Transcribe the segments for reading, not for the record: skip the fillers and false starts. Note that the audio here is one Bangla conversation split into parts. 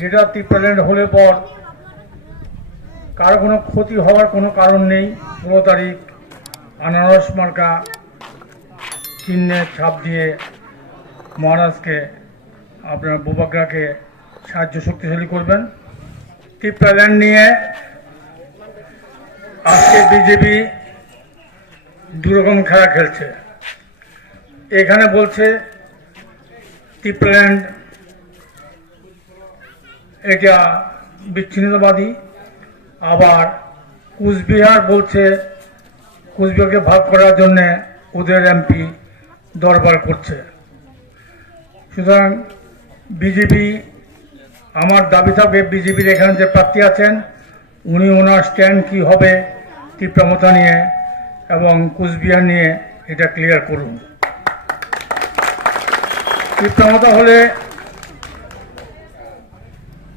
যেটা টিপ্রাল্যান্ড হলে পর কারো কোনো ক্ষতি হওয়ার কোনো কারণ নেই। 16 তারিখ আনারস মার্কা চিহ্নে ছাপ দিয়ে মহারাজকে আপনার বোবাগ্রাকে সাহায্য শক্তিশালী করবেন। টিপ্রাল্যান্ড নিয়ে আজকে বিজেপি দুরকম খেলা খেলছে। এখানে বলছে টিপ্রাল্যান্ড এটা বিচ্ছিন্নতাবাদী, আবার কুচবিহার বলছে কুচবিহারকে ভাগ করার জন্যে ওদের এমপি দরবার করছে। সুতরাং বিজেপি, আমার দাবি থাকবে বিজেপির এখানে যে প্রার্থী আছেন উনি ওনার স্ট্যান্ড কী হবে তীব্রমতা নিয়ে এবং কুচবিহার নিয়ে এটা ক্লিয়ার করুন। তীব্রমতা হলে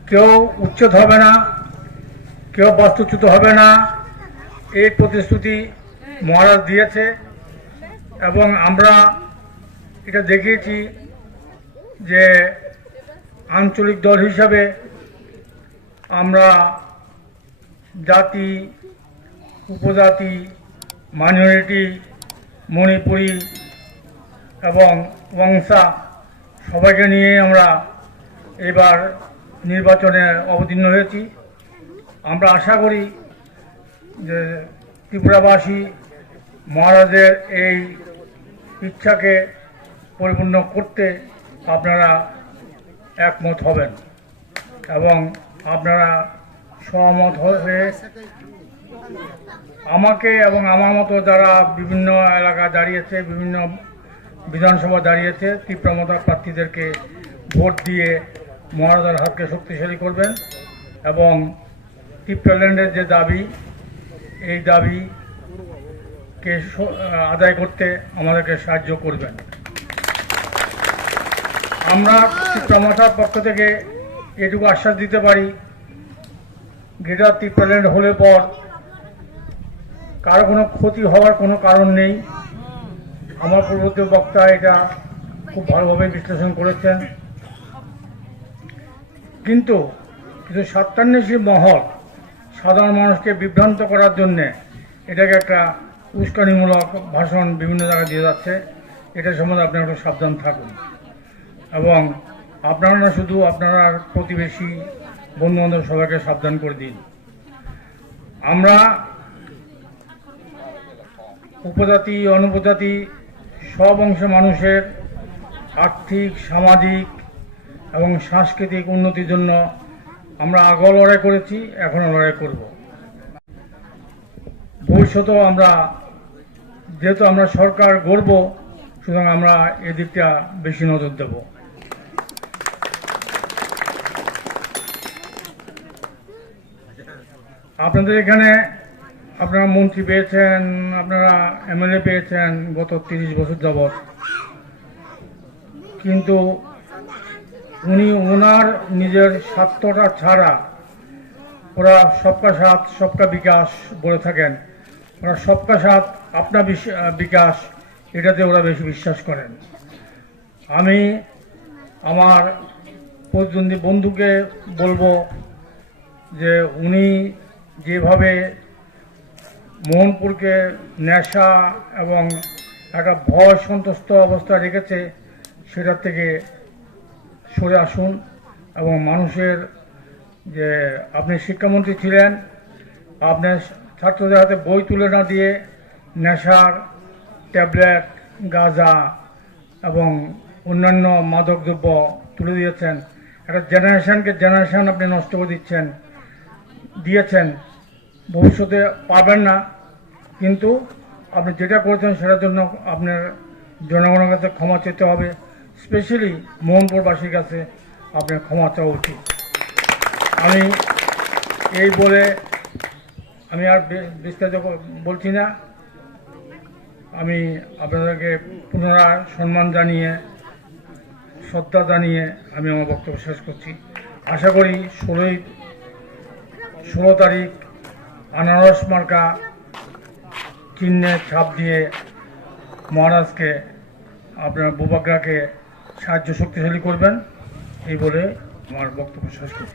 কেউ উচ্ছেদ হবে না, কেউ বাস্তুচ্যুত হবে না, এই প্রতিশ্রুতি মহারাজ দিয়েছে এবং আমরা এটা দেখিয়েছি যে আঞ্চলিক দল হিসাবে আমরা জাতি, উপজাতি, মাইনরিটি, মণিপুরি এবং ওয়াংসা সবাইকে নিয়ে আমরা এবার নির্বাচনে অবতীর্ণ হয়েছি। আমরা আশা করি যে ত্রিপুরাবাসী মহারাজের এই ইচ্ছাকে পরিপূর্ণ করতে আপনারা একমত হবেন এবং আপনারা সহমত হয়ে আমাকে এবং আমার মতো যারা বিভিন্ন এলাকায় দাঁড়িয়েছে, বিভিন্ন বিধানসভা দাঁড়িয়েছে, তীব্রমতা প্রার্থীদেরকে ভোট দিয়ে মহারাজার হাতকে শক্তিশালী করবেন এবং টিপ্রাল্যান্ডের যে দাবি, এই দাবিকে আদায় করতে আমাদেরকে সাহায্য করবেন। আমরা তীব্রমতার পক্ষ থেকে এটুকু আশ্বাস দিতে পারি, গ্রেটার টিপ্রাল্যান্ড হলে পর কারো কোনো ক্ষতি হওয়ার কোনো কারণ নেই। আমার পূর্ববর্তী বক্তা এটা খুব ভালোভাবে বিশ্লেষণ করেছেন, কিন্তু কিছু স্বার্থান্বেষী মহল সাধারণ মানুষকে বিভ্রান্ত করার জন্যে এটাকে একটা উস্কানিমূলক ভাষণ বিভিন্ন জায়গায় দিয়ে যাচ্ছে। এটা সম্বন্ধে আপনারা একটু সাবধান থাকুন এবং আপনারা না শুধু আপনারা প্রতিবেশী, বন্ধুবান্ধব সবাইকে সাবধান করে দিন। আমরা উপজাতি, অনুপজাতি সব অংশ মানুষের আর্থিক, সামাজিক এবং সাংস্কৃতিক উন্নতির জন্য আমরা আগেও লড়াই করেছি, এখনও লড়াই করব। ভবিষ্যতেও আমরা, যেহেতু আমরা সরকার গড়ব, সুতরাং আমরা এদিকটা বেশি নজর দেব। আপনাদের এখানে আপনারা মন্ত্রী পেয়েছেন, আপনারা এমএলএ পেয়েছেন গত 30 বছর যাবৎ, কিন্তু উনি ওনার নিজের স্বার্থটা ছাড়া ওরা সবকা সাথ সবকা বিকাশ বলে থাকেন। ওরা সবকা সাথ আপনা বিকাশ এটাতে ওরা বেশি বিশ্বাস করেন। আমি আমার প্রতিদ্বন্দ্বী বন্ধুকে বলবো যে উনি যেভাবে মোহনপুরকে নেশা এবং একটা ভয় সন্তুষ্ট অবস্থা রেখেছে সেটার থেকে সরে আসুন এবং মানুষের, যে আপনি শিক্ষামন্ত্রী ছিলেন, আপনার ছাত্রদের হাতে বই তুলে না দিয়ে নেশার ট্যাবলেট, গাঁজা এবং অন্যান্য মাদকদ্রব্য তুলে দিয়েছেন। একটা জেনারেশন আপনি নষ্ট করে দিয়েছেন। ভবিষ্যতে পাবেন না, কিন্তু আপনি যেটা করেছেন সেটার জন্য আপনার জনগণের কাছে ক্ষমা চেতে হবে। স্পেশালি মোহনপুরবাসীর কাছে আপনার ক্ষমা চাওয়া উচিত। আমি এই বলে আমি আর বিস্তারিত বলছি না। আমি আপনাদেরকে পুনরায় সম্মান জানিয়ে, শ্রদ্ধা জানিয়ে আমি আমার বক্তব্য শেষ করছি। আশা করি 16 তারিখ আনারস মার্কা চিহ্নে ছাপ দিয়ে মহারাজকে, আপনার বোবাগ্রাকে সাহায্য শক্তিশালী করবেন। এই বলে আমার বক্তব্য শেষ করছি।